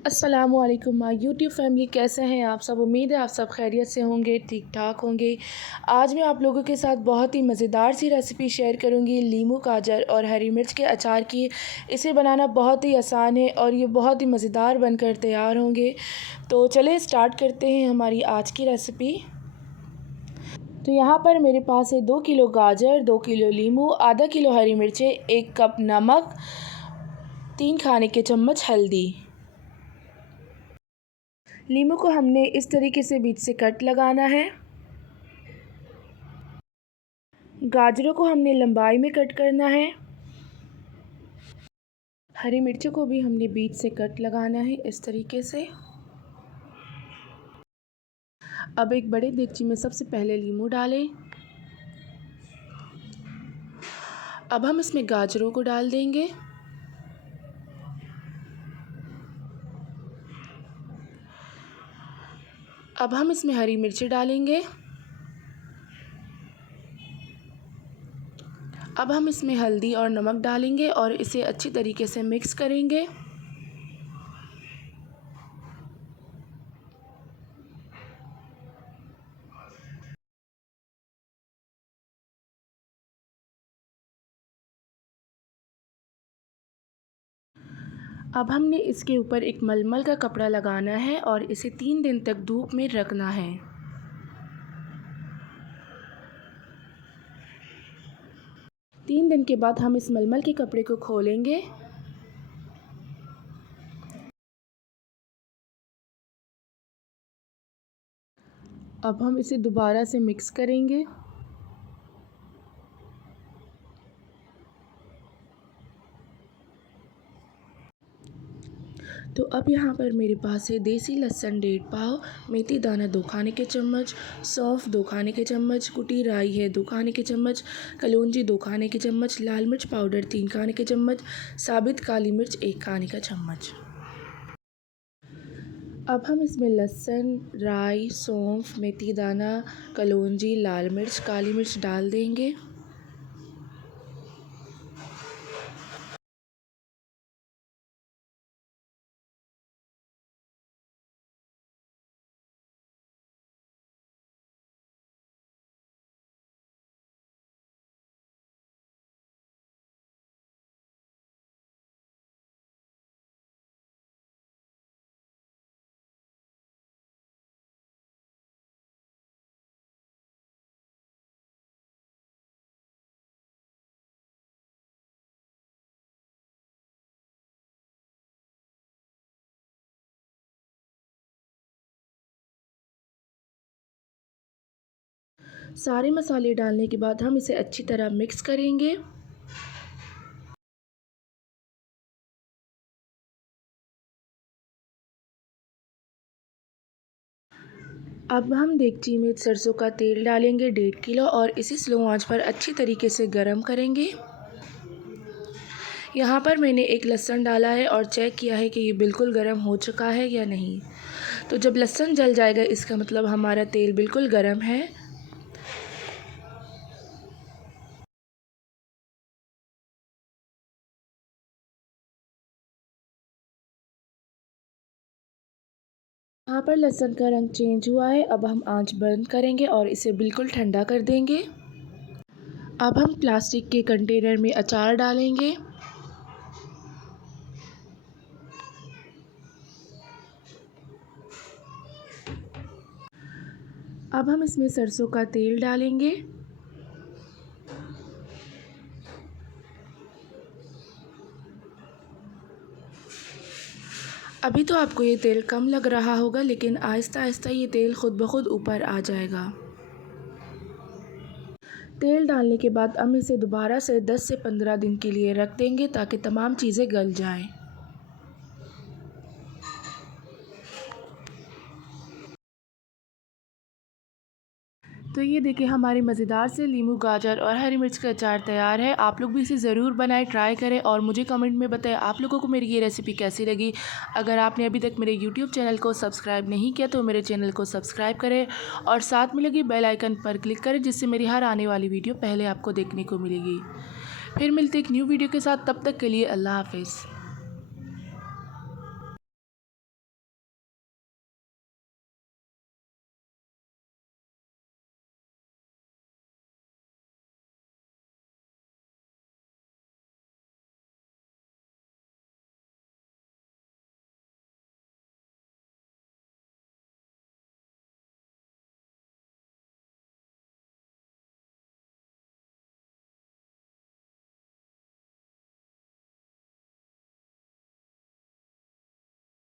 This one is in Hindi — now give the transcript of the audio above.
अस्सलामुअलैकुम माय यूट्यूब फैमिली, कैसे हैं आप सब। उम्मीद है आप सब खैरियत से होंगे, ठीक ठाक होंगे। आज मैं आप लोगों के साथ बहुत ही मज़ेदार सी रेसिपी शेयर करूंगी लीमू गाजर और हरी मिर्च के अचार की। इसे बनाना बहुत ही आसान है और ये बहुत ही मज़ेदार बनकर तैयार होंगे। तो चलिए स्टार्ट करते हैं हमारी आज की रेसिपी। तो यहाँ पर मेरे पास है 2 किलो गाजर, 2 किलो लीमू, आधा किलो हरी मिर्चें, 1 कप नमक, 3 खाने के चम्मच हल्दी। लीमू को हमने इस तरीके से बीच से कट लगाना है। गाजरों को हमने लंबाई में कट करना है। हरी मिर्चों को भी हमने बीच से कट लगाना है इस तरीके से। अब एक बड़े देगची में सबसे पहले लीमू डालें। अब हम इसमें गाजरों को डाल देंगे। अब हम इसमें हरी मिर्ची डालेंगे। अब हम इसमें हल्दी और नमक डालेंगे और इसे अच्छी तरीके से मिक्स करेंगे। अब हमने इसके ऊपर एक मलमल का कपड़ा लगाना है और इसे 3 दिन तक धूप में रखना है। 3 दिन के बाद हम इस मलमल के कपड़े को खोलेंगे। अब हम इसे दोबारा से मिक्स करेंगे। तो अब यहाँ पर मेरे पास है देसी लहसुन 1.5 पाव, मेथी दाना 2 खाने के चम्मच, सौंफ 2 खाने के चम्मच, कुटी राई है 2 खाने के चम्मच, कलौंजी 2 खाने के चम्मच, लाल मिर्च पाउडर 3 खाने के चम्मच, साबित काली मिर्च 1 खाने का चम्मच। अब हम इसमें लहसुन, राई, सौंफ, मेथी दाना, कलौंजी, लाल मिर्च, काली मिर्च डाल देंगे। सारे मसाले डालने के बाद हम इसे अच्छी तरह मिक्स करेंगे। अब हम देगची में सरसों का तेल डालेंगे 1.5 किलो और इसे स्लो आंच पर अच्छी तरीके से गरम करेंगे। यहाँ पर मैंने एक लहसुन डाला है और चेक किया है कि ये बिल्कुल गरम हो चुका है या नहीं। तो जब लहसुन जल जाएगा इसका मतलब हमारा तेल बिल्कुल गरम है। यहाँ पर लहसुन का रंग चेंज हुआ है। अब हम आंच बंद करेंगे और इसे बिल्कुल ठंडा कर देंगे। अब हम प्लास्टिक के कंटेनर में अचार डालेंगे। अब हम इसमें सरसों का तेल डालेंगे। अभी तो आपको ये तेल कम लग रहा होगा, लेकिन आहिस्ता आहिस्ता ये तेल खुद ब खुद ऊपर आ जाएगा। तेल डालने के बाद हम इसे दोबारा से 10 से 15 दिन के लिए रख देंगे ताकि तमाम चीज़ें गल जाएं। तो ये देखिए हमारे मज़ेदार से लीमू गाजर और हरी मिर्च का अचार तैयार है। आप लोग भी इसे ज़रूर बनाएं, ट्राई करें और मुझे कमेंट में बताएं आप लोगों को मेरी ये रेसिपी कैसी लगी। अगर आपने अभी तक मेरे यूट्यूब चैनल को सब्सक्राइब नहीं किया तो मेरे चैनल को सब्सक्राइब करें और साथ में लगी बेल आइकन पर क्लिक करें, जिससे मेरी हर आने वाली वीडियो पहले आपको देखने को मिलेगी। फिर मिलते एक न्यू वीडियो के साथ, तब तक के लिए अल्लाह हाफिज़।